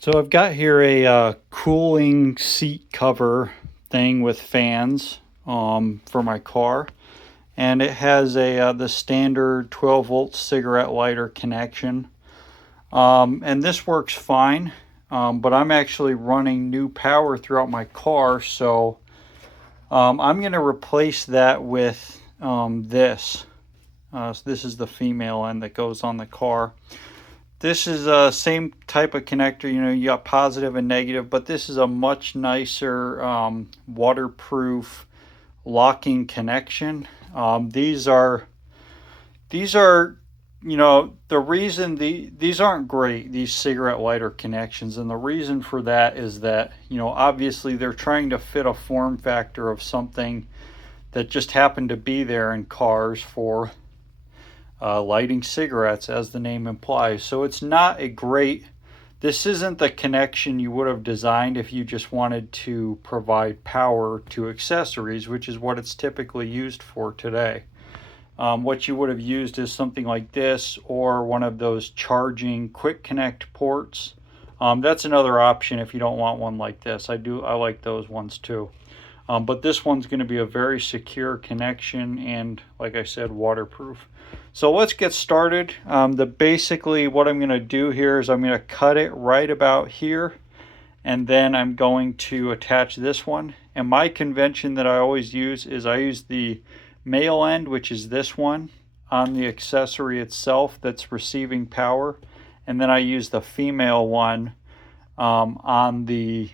So I've got here a cooling seat cover thing with fans for my car, and it has a the standard 12-volt cigarette lighter connection, and this works fine. But I'm actually running new power throughout my car, so I'm going to replace that with this. So this is the female end that goes on the car. This is a same type of connector. You got positive and negative, but this is a much nicer waterproof locking connection. These are the reason these aren't great, these cigarette lighter connections, and the reason for that is that obviously they're trying to fit a form factor of something that just happened to be there in cars for lighting cigarettes, as the name implies. So it's not a great, this isn't the connection you would have designed if you just wanted to provide power to accessories, which is what it's typically used for today. What you would have used is something like this or one of those charging quick connect ports. That's another option if you don't want one like this. I like those ones too. But this one's going to be a very secure connection and, like I said, waterproof. So let's get started. Basically what I'm going to do here is I'm going to cut it right about here, and then I'm going to attach this one. And my convention that I always use is I use the male end, which is this one, on the accessory itself that's receiving power, and then I use the female one on the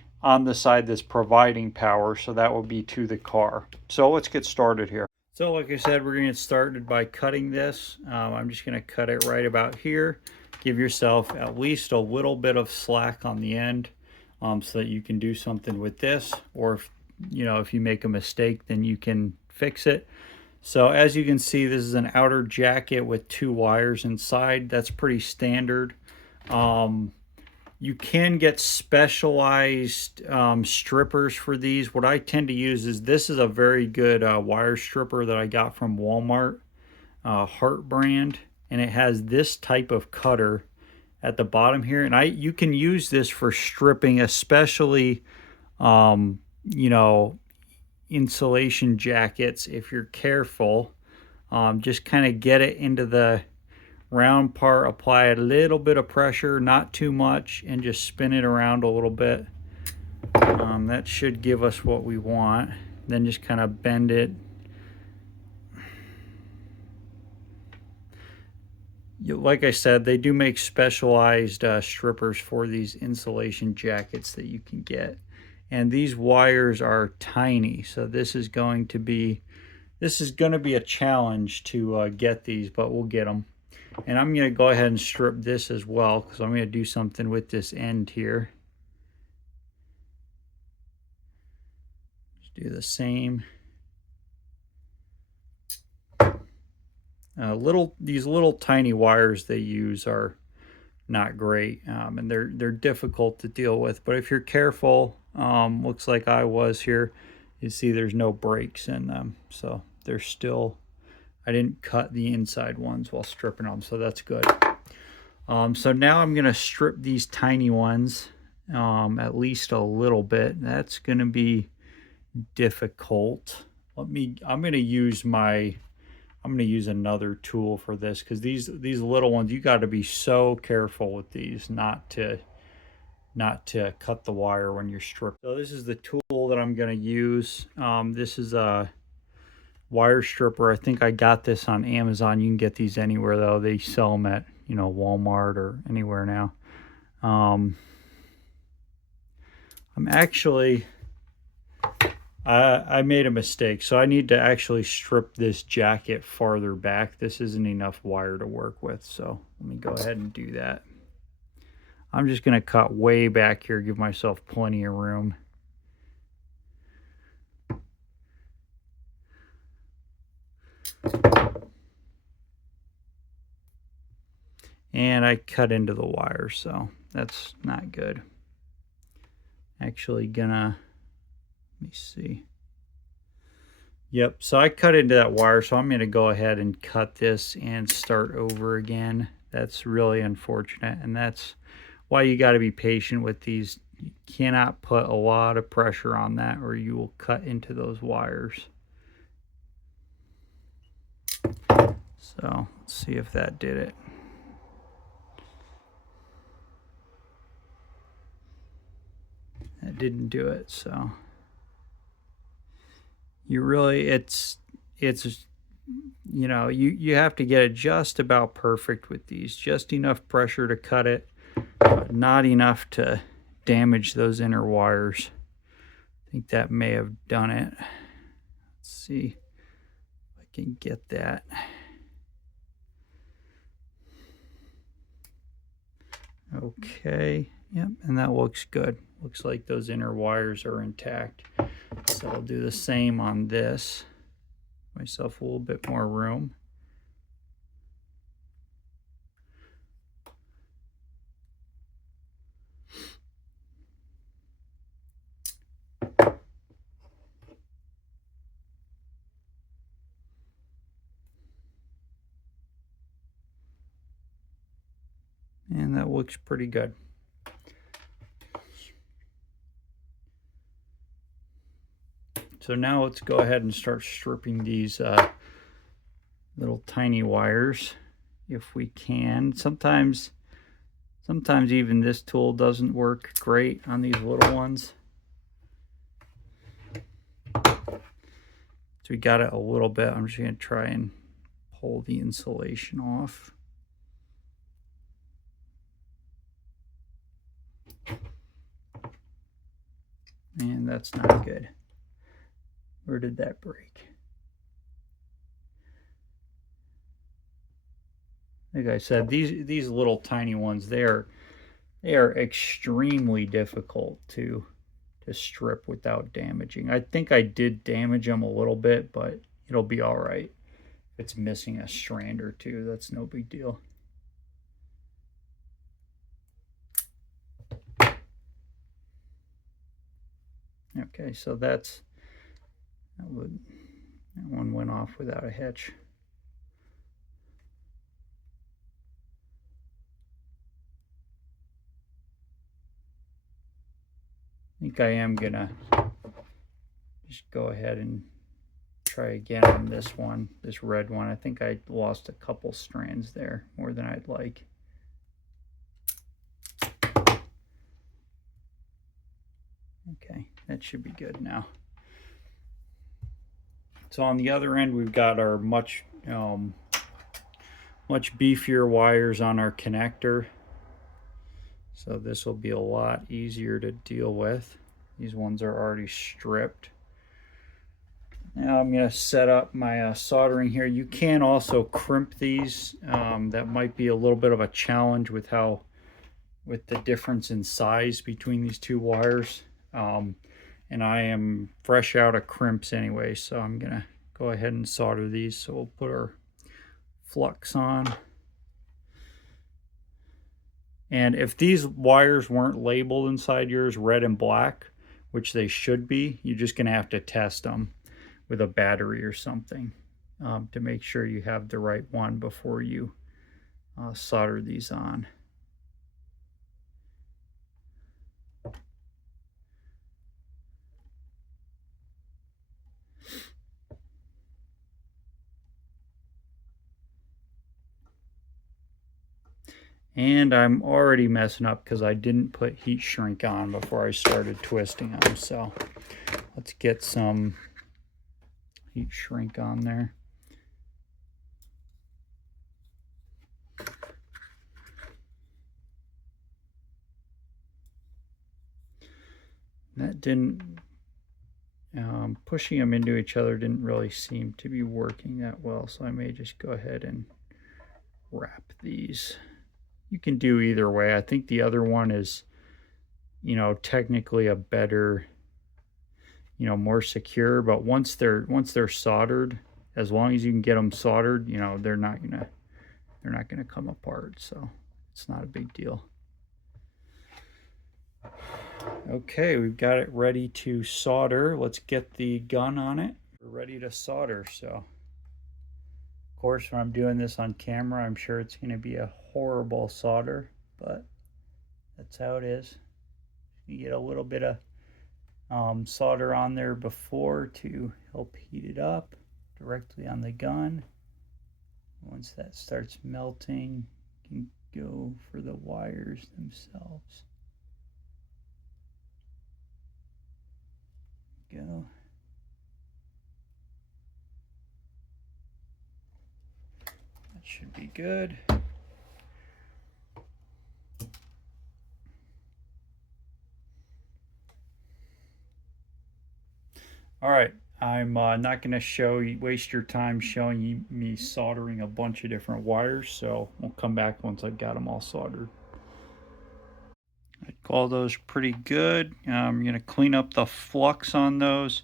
side that's providing power, so that will be to the car. So let's get started here. So like I said, we're going to get started by cutting this. I'm just going to cut it right about here. Give yourself at least a little bit of slack on the end, so that you can do something with this, or if you make a mistake, then you can fix it. So as you can see, this is an outer jacket with 2 wires inside. That's pretty standard. You can get specialized strippers for these. What I tend to use is, this is a very good wire stripper that I got from Walmart, Hart brand, and it has this type of cutter at the bottom here. And you can use this for stripping, especially insulation jackets if you're careful. Just kind of get it into the round part, apply a little bit of pressure, not too much, and just spin it around a little bit. That should give us what we want. Then just kind of bend it. Like I said, they do make specialized strippers for these insulation jackets that you can get. And these wires are tiny, so this is going to be a challenge to get these, but we'll get them. And I'm going to go ahead and strip this as well, because I'm going to do something with this end here. Just do the same. These little tiny wires they use are not great, and they're difficult to deal with. But if you're careful, looks like I was here, you see there's no breaks in them, so they're still. I didn't cut the inside ones while stripping them, so that's good. So now I'm going to strip these tiny ones at least a little bit. That's going to be difficult. I'm going to use another tool for this, because these little ones, you got to be so careful with these not to cut the wire when you're stripping. So this is the tool that I'm going to use. This is a wire stripper. I think I got this on Amazon. You can get these anywhere though. They sell them at Walmart or anywhere now. I made a mistake, so I need to actually strip this jacket farther back. This isn't enough wire to work with, so let me go ahead and do that. I'm just going to cut way back here, give myself plenty of room. And I cut into the wire, so that's not good. Actually gonna, let me see. Yep, so I cut into that wire, so I'm gonna go ahead and cut this and start over again. That's really unfortunate, and that's why you got to be patient with these. You cannot put a lot of pressure on that or you will cut into those wires. So let's see if that did it. That didn't do it. So you really, it's you know, you have to get it just about perfect with these, just enough pressure to cut it, but not enough to damage those inner wires. I think that may have done it. Let's see if I can get that. Okay, yep, and that looks good. Looks like those inner wires are intact. So I'll do the same on this. Myself a little bit more room. And that looks pretty good. So now let's go ahead and start stripping these little tiny wires if we can. Sometimes even this tool doesn't work great on these little ones. So we got it a little bit. I'm just going to try and pull the insulation off. And that's not good. Where did that break? Like I said, these little tiny ones, they are extremely difficult to strip without damaging. I think I did damage them a little bit, but it'll be all right. If it's missing a strand or two, that's no big deal. Okay, so that one went off without a hitch. I think I am gonna just go ahead and try again on this one, this red one. I think I lost a couple strands there, more than I'd like. Okay, that should be good now. So on the other end, we've got our much beefier wires on our connector. So this will be a lot easier to deal with. These ones are already stripped. Now I'm going to set up my soldering here. You can also crimp these. That might be a little bit of a challenge with the difference in size between these two wires. And I am fresh out of crimps anyway, so I'm going to go ahead and solder these. So we'll put our flux on. And if these wires weren't labeled inside yours red and black, which they should be, you're just going to have to test them with a battery or something to make sure you have the right one before you solder these on. And I'm already messing up because I didn't put heat shrink on before I started twisting them. So let's get some heat shrink on there. That didn't, pushing them into each other didn't really seem to be working that well. So I may just go ahead and wrap these. You can do either way. I think the other one is, technically a better, more secure, but once they're soldered, as long as you can get them soldered, they're not gonna come apart, so it's not a big deal. Okay, we've got it ready to solder. Let's get the gun on it. We're ready to solder. So of course, when I'm doing this on camera, I'm sure it's going to be a horrible solder, but That's how it is. You get a little bit of solder on there before to help heat it up directly on the gun. Once that starts melting, you can go for the wires themselves. Go. That should be good. All right, I'm not going to waste your time showing you me soldering a bunch of different wires, so we'll come back once I've got them all soldered. I call those pretty good. I'm going to clean up the flux on those,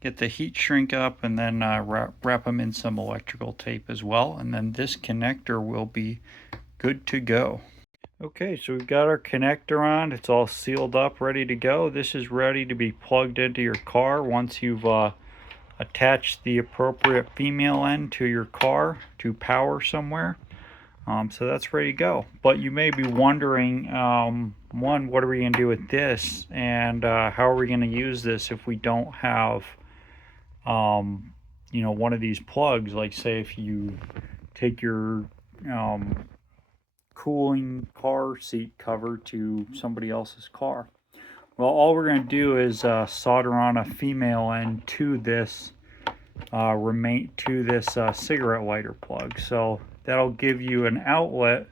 get the heat shrink up, and then wrap them in some electrical tape as well, and then this connector will be good to go. Okay, so we've got our connector on. It's all sealed up, ready to go. This is ready to be plugged into your car once you've attached the appropriate female end to your car to power somewhere. So that's ready to go. But you may be wondering, one, what are we going to do with this? And how are we going to use this if we don't have, one of these plugs? Like, say, if you take your cooling car seat cover to somebody else's car. Well, all we're going to do is solder on a female end to this cigarette lighter plug. So that'll give you an outlet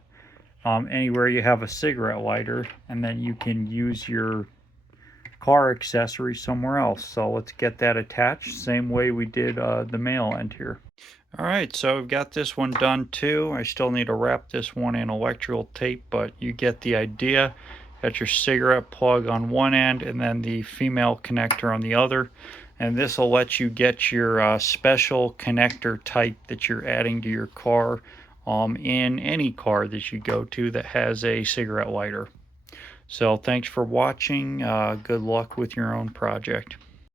anywhere you have a cigarette lighter, and then you can use your car accessory somewhere else. So let's get that attached, same way we did the male end here. All right, so we've got this one done too. I still need to wrap this one in electrical tape, but you get the idea. Got your cigarette plug on one end and then the female connector on the other. And this will let you get your special connector type that you're adding to your car in any car that you go to that has a cigarette lighter. So thanks for watching. Good luck with your own project.